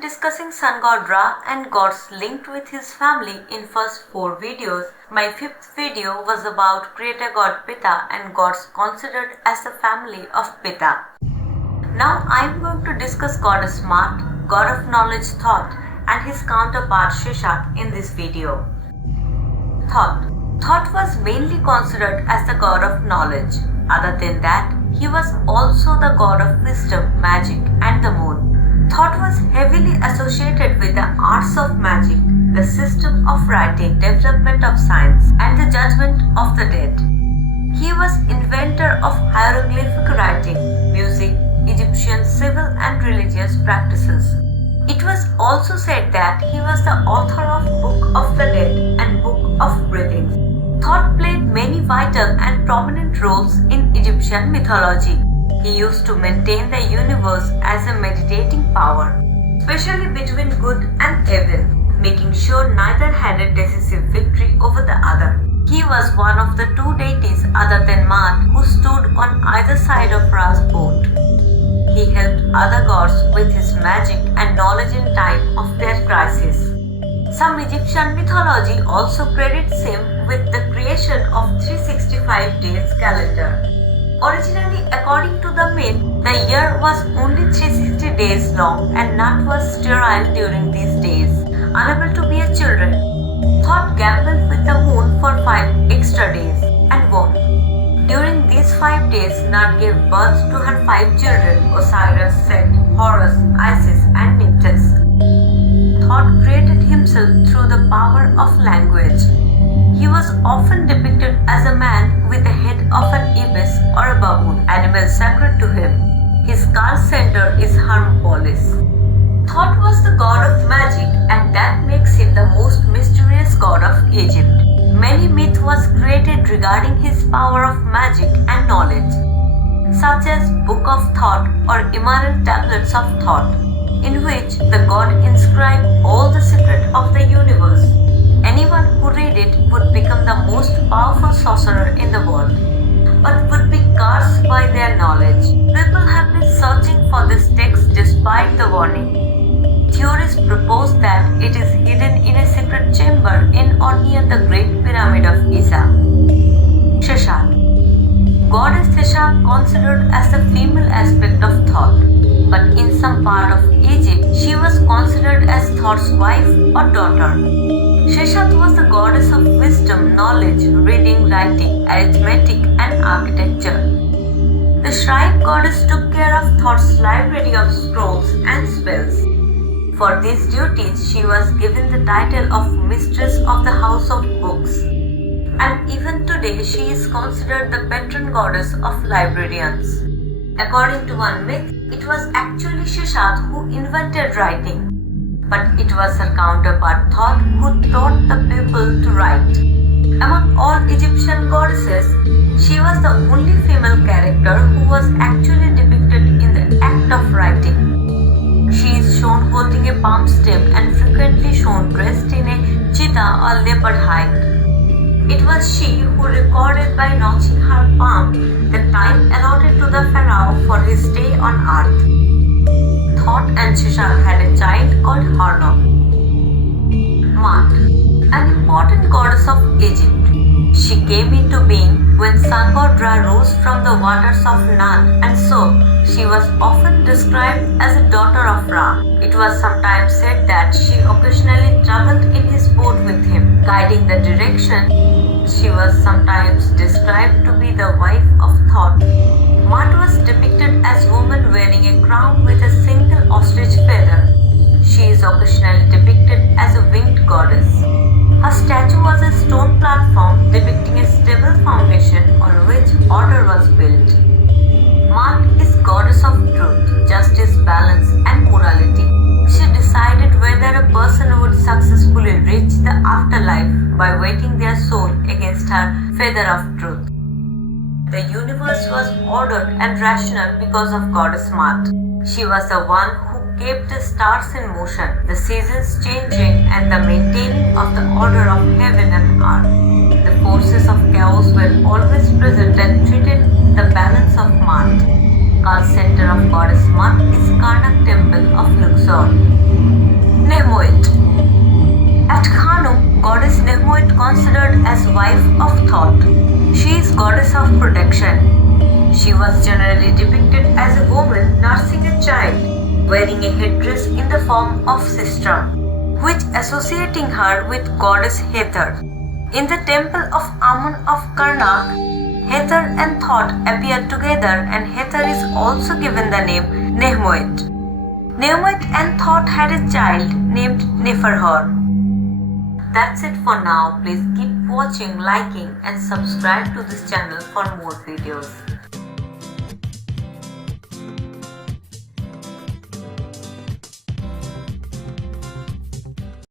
After discussing sun god Ra and gods linked with his family in first 4 videos, my 5th video was about creator god Ptah and gods considered as the family of Ptah. Now I am going to discuss goddess Maat, god of knowledge Thoth, and his counterpart Seshat in this video. Thoth. Thoth was mainly considered as the god of knowledge. Other than that, he was also the god of wisdom, magic, and the moon. Thoth was heavily associated with the arts of magic, the system of writing, development of science, and the judgment of the dead. He was inventor of hieroglyphic writing, music, Egyptian civil and religious practices. It was also said that he was the author of Book of the Dead and Book of Breathings. Thoth played many vital and prominent roles in Egyptian mythology. He used to maintain the universe as a meditating power, especially between good and evil, making sure neither had a decisive victory over the other. He was one of the 2 deities other than Maat who stood on either side of Ra's boat. He helped other gods with his magic and knowledge in time of their crisis. Some Egyptian mythology also credits him with the creation of 365 days calendar. Originally, according to the myth, the year was only 360 days long and Nut was sterile during these days, unable to bear children. Thoth gambled with the moon for 5 extra days and won. During these 5 days, Nut gave birth to her 5 children: Osiris, Set, Horus, Isis, and Nephthys. Thoth created himself through the power of language. He was often depicted as a man with the head of an ibis or a baboon, animal sacred to him. His skull center is Hermopolis. Thoth was the god of magic, and that makes him the most mysterious god of Egypt. Many myth was created regarding his power of magic and knowledge, such as Book of Thoth or Emerald Tablets of Thoth, in which the god inscribed all the secrets of the universe. Anyone who read it would become the most powerful sorcerer in the world, but would be cursed by their knowledge. People have been searching for this text despite the warning. Theorists propose that it is hidden in a secret chamber in or near the Great Pyramid of Giza. Seshat. Goddess Seshat considered as the female aspect of Thoth, but in some part of Egypt she was considered as Thoth's wife or daughter. Seshat was the goddess of wisdom, knowledge, reading, writing, arithmetic, and architecture. The shrine goddess took care of Thoth's library of scrolls and spells. For these duties, she was given the title of Mistress of the House of Books. And even today, she is considered the patron goddess of librarians. According to one myth, it was actually Seshat who invented writing, but it was her counterpart Thoth who taught the people to write. Among all Egyptian goddesses, she was the only female character who was actually depicted in the act of writing. She is shown holding a palm stem and frequently shown dressed in a cheetah or leopard hide. It was she who recorded by notching her palm the time allotted to the pharaoh for his stay on earth. Thoth and Seshat had a child called Karnak. Maat, an important goddess of Egypt. She came into being when sun god Ra rose from the waters of Nile, and so she was often described as a daughter of Ra. It was sometimes said that she occasionally traveled in his boat with him, guiding the direction. She was sometimes described to be the wife of Thoth. Maat was depicted as a woman wearing a crown with a single ostrich feather. She is occasionally depicted as a winged goddess. Her statue was a stone platform depicting a stable foundation on which order was built. Maat is goddess of truth, justice, balance, and morality. She decided whether a person would successfully reach the afterlife by weighting their soul against her feather of truth. The universe was ordered and rational because of goddess Maat. She was the one who kept the stars in motion, the seasons changing, and the maintaining of the order of heaven and earth. The forces of chaos were always present and treated the balance of Maat. Cult center of goddess Maat is Karnak temple of Luxor. Nahmauit. At Khanum, goddess Nahmauit considered as wife of Thoth. She is goddess of protection. She was generally depicted as a woman nursing a child, wearing a headdress in the form of sistrum, which associating her with goddess Hether. In the temple of Amun of Karnak, Hether and Thoth appear together, and Hether is also given the name Nahmauit. Nahmauit and Thoth had a child named Neferhor. That's it for now. Please keep watching, liking and subscribe to this channel for more videos.